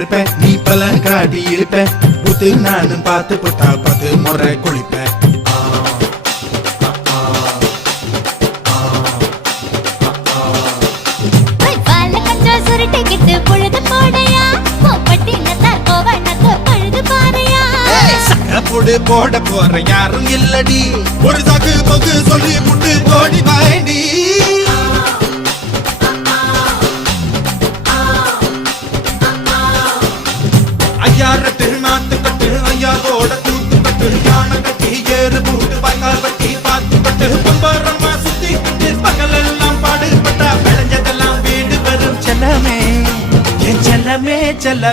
இருப்பேன் நீ பல காட்டி இருப்பேன் புத்து நானும் பார்த்து புட்டா 10 முறை குளிப்பேன் போட போற யாரும் இல்லடி ஒரு சாக்கு போக்கு சொல்லி புட்டு ஓடி வாண்டி ஐயாரட்டு நாத்து கட்டு ஐயாவோட கூத்து கட்டு யானை கட்டி ஏறு பூட்டு பாய்க்கால் வட்டி பார்த்து கட்டு பம்பரமா சுத்தி கட்டு பகலெல்லாம் பாடுபட்டா விளைஞ்சதெல்லாம் வீடு வரும் செல்லமே என் செல்லமே செல்ல